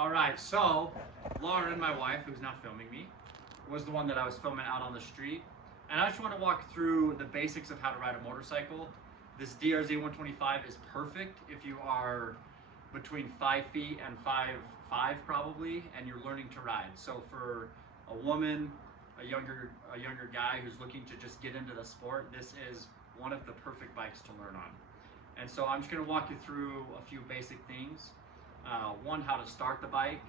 All right, so Lauren, my wife, who's not filming me, was the one that I was filming out on the street. And I just want to walk through the basics of how to ride a motorcycle. This DRZ 125 is perfect if you are between 5 feet and 5'5" probably, and you're learning to ride. So for a woman, a younger guy who's looking to just get into the sport, this is one of the perfect bikes to learn on. And so I'm just going to walk you through a few basic things. One, how to start the bike,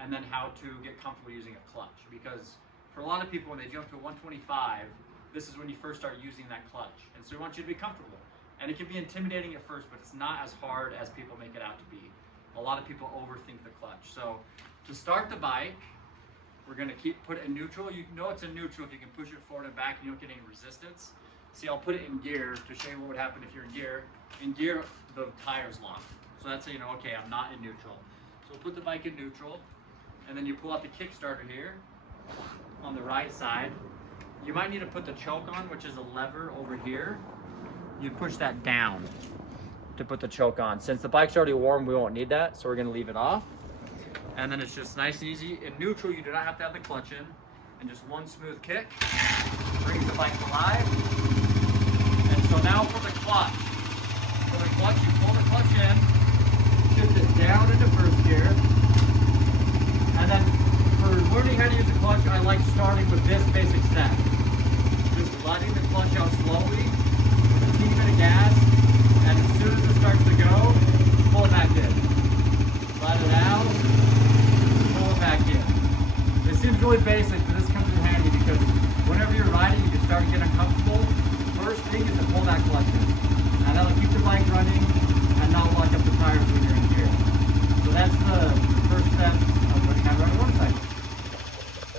and then how to get comfortable using a clutch. Because for a lot of people, when they jump to a 125, this is when you first start using that clutch. And so we want you to be comfortable. And it can be intimidating at first, but it's not as hard as people make it out to be. A lot of people overthink the clutch. So to start the bike, we're going to put it in neutral. You know it's in neutral if you can push it forward and back and you don't get any resistance. See, I'll put it in gear to show you what would happen if you're in gear. In gear, the tire's locked. So that's how you know, okay, I'm not in neutral. So we'll put the bike in neutral, and then you pull out the Kickstarter here on the right side. You might need to put the choke on, which is a lever over here. You push that down to put the choke on. Since the bike's already warm, we won't need that, so we're gonna leave it off. And then it's just nice and easy. In neutral, you do not have to have the clutch in. And just one smooth kick brings the bike to life. And so now for the clutch. For the clutch, you pull the clutch in, shift it down into first gear. And then for learning how to use the clutch, I like starting with this basic step. Just letting the clutch out slowly, with a teeny bit of gas, and as soon as it starts to go, pull it back in. Let it out, pull it back in. This seems really basic, but this comes in handy because whenever you're riding, you can start to get uncomfortable. First thing is to pull that clutch in. And that'll keep the bike running and not lock up the tires when you're in gear. So that's the